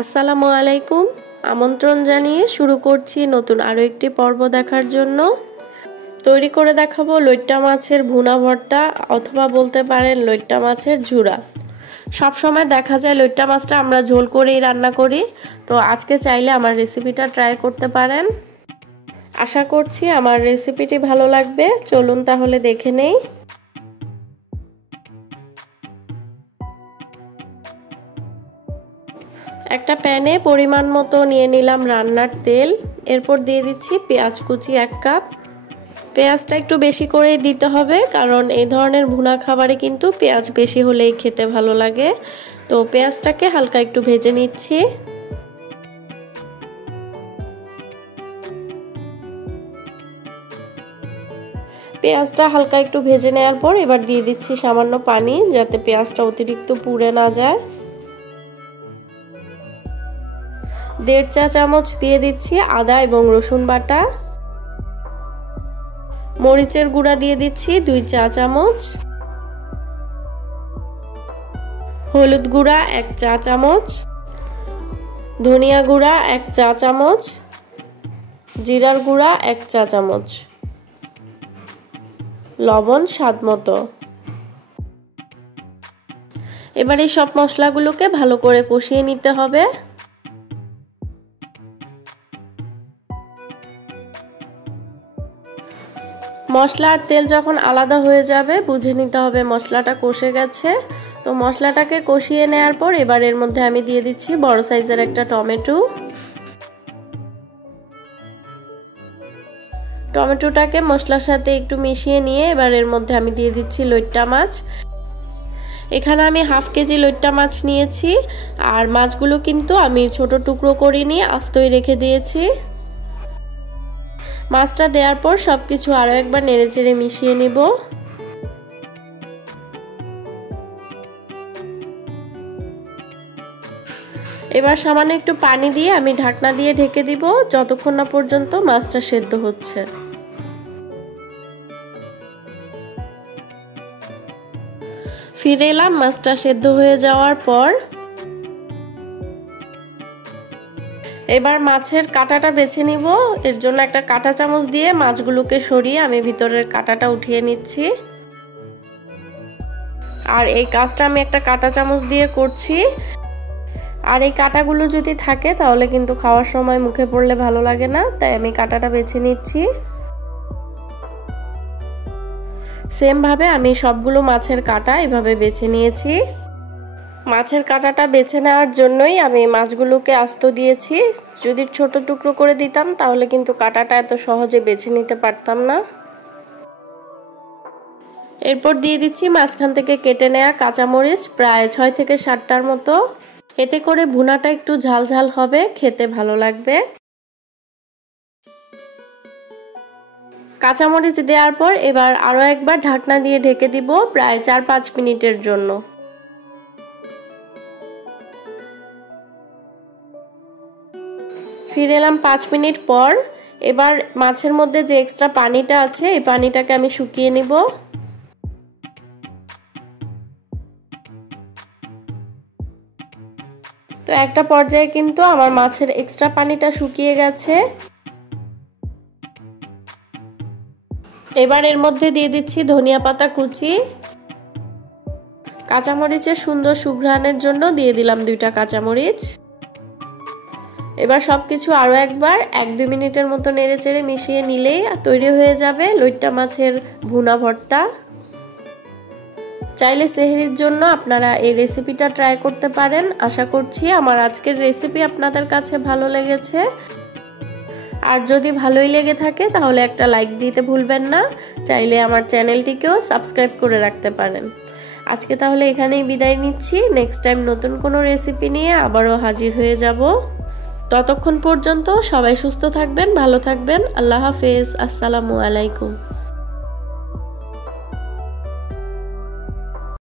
আসসালামু আলাইকুম। আমন্ত্রণ জানিয়ে শুরু করছি নতুন আরও একটি পর্ব দেখার জন্য। তৈরি করে দেখাবো লইট্টা মাছের ভুনা ভর্তা অথবা বলতে পারেন লইট্টা মাছের ঝুরা। সবসময় দেখা যায় লইট্টা মাছটা আমরা ঝোল করেই রান্না করি, তো আজকে চাইলে আমার রেসিপিটা ট্রাই করতে পারেন। আশা করছি আমার রেসিপিটি ভালো লাগবে। চলুন তাহলে দেখে নেই। একটা প্যানে পরিমাণ মতো নিয়ে নিলাম রান্নার তেল, এরপর দিয়ে দিচ্ছি পেঁয়াজ কুচি 1 কাপ। পেঁয়াজটা একটু বেশি করেই দিতে হবে, কারণ এই ধরনের ভুনা খাবারে কিন্তু পেঁয়াজ বেশি হলেই খেতে ভালো লাগে। তো পেঁয়াজটাকে হালকা একটু ভেজে নিচ্ছি। পেঁয়াজটা হালকা একটু ভেজে নেওয়ার পর এবার দিয়ে দিচ্ছি সামান্য পানি, যাতে পেঁয়াজটা অতিরিক্ত পুড়ে না যায়। 1.5 চা চামচ দিয়ে দিচ্ছি আদা এবং রসুন বাটা। মরিচের গুঁড়া দিয়ে দিচ্ছি 2 চা চামচ। হলুদ গুঁড়া 1 চা চামচ। ধনিয়া গুঁড়া 1 চা চামচ। জিরার গুঁড়া 1 চা চামচ। লবণ স্বাদ মতো। এবার এই সব মশলাগুলোকে ভালো করে কষিয়ে নিতে হবে। মশলার তেল যখন আলাদা হয়ে যাবে বুঝে নিতে হবে মশলাটা কষে গেছে। তো মশলাটাকে কষিয়ে নেওয়ার পর এবার এর মধ্যে আমি দিয়ে দিচ্ছি বড় সাইজের একটা টমেটো। টমেটোটাকে মশলার সাথে একটু মিশিয়ে নিয়ে এবার এর মধ্যে আমি দিয়ে দিচ্ছি লইট্টা মাছ। এখানে আমি 1/2 কেজি লইট্টা মাছ নিয়েছি, আর মাছগুলো কিন্তু আমি ছোট টুকরো করিনি, আস্তই রেখে দিয়েছি। মাছটা দেওয়ার পর সবকিছু আরো একবার নেড়েচেড়ে মিশিয়ে নিব। এবার সামান্য একটু পানি দিয়ে আমি ঢাকনা দিয়ে ঢেকে দিব যতক্ষণ না পর্যন্ত মাছটা সেদ্ধ হচ্ছে। ফিরে এলাম মাছটা সেদ্ধ হয়ে যাওয়ার পর। এবার মাছের কাঁটাটা বেছে নিব। এর জন্য একটা কাঁটা চামচ দিয়ে মাছগুলোকে সরিয়ে আমি ভিতরের কাঁটাটা উঠিয়ে নিচ্ছি। আর এই কাজটা আমি একটা কাঁটা চামচ দিয়ে করছি। আর এই কাঁটাগুলো যদি থাকে তাহলে কিন্তু খাওয়ার সময় মুখে পড়লে ভালো লাগে না, তাই আমি কাঁটাটা বেছে নিচ্ছি। সেম ভাবে আমি সবগুলো মাছের কাঁটা এভাবে বেছে নিয়েছি। মাছের কাঁটাটা বেছে নেওয়ার জন্যই আমি মাছগুলোকে আস্ত দিয়েছি। যদি ছোট টুকরো করে দিতাম তাহলে কিন্তু কাঁটাটা এত সহজে বেছে নিতে পারতাম না। এরপর দিয়ে দিচ্ছি মাঝখান থেকে কেটে নেওয়া কাঁচামরিচ, প্রায় 6 থেকে 7টার মতো। এতে করে ভুনাটা একটু ঝাল ঝাল হবে, খেতে ভালো লাগবে। কাঁচামরিচ দেওয়ার পর এবার আরো একবার ঢাকনা দিয়ে ঢেকে দিব প্রায় 4-5 মিনিটের জন্য। ফিরে এলাম 5 মিনিট পর। এবার মাছের মধ্যে যে এক্সট্রা পানিটা আছে এই পানিটাকে আমি শুকিয়ে নিব। তো একটা পর্যায়ে কিন্তু আমার মাছের এক্সট্রা পানিটা শুকিয়ে গেছে। এবার এর মধ্যে দিয়ে দিচ্ছি ধনিয়া পাতা কুচি। কাঁচামরিচের সুন্দর সুঘ্রাণের জন্য দিয়ে দিলাম 2টা কাঁচামরিচ। এবার সবকিছু আরো একবার 1-2 মিনিটের মতো নেড়েচেড়ে মিশিয়ে নিলেই তৈরি হয়ে যাবে লইট্টা মাছের ভুনা ভর্তা। চাইলে সেহরির জন্য আপনারা এই রেসিপিটা ট্রাই করতে পারেন। আশা করছি আমার আজকের রেসিপি আপনাদের কাছে ভালো লেগেছে। আর যদি ভালোই লেগে থাকে তাহলে একটা লাইক দিতে ভুলবেন না। চাইলে আমার চ্যানেলটিকেও সাবস্ক্রাইব করে রাখতে পারেন। আজকে তাহলে এখানেই বিদায় নিচ্ছি। নেক্সট টাইম নতুন কোনো রেসিপি নিয়ে আবারও হাজির হয়ে যাব। ততক্ষণ পর্যন্ত সবাই সুস্থ থাকবেন, ভালো থাকবেন। আল্লাহ হাফেজ। আসসালামু আলাইকুম।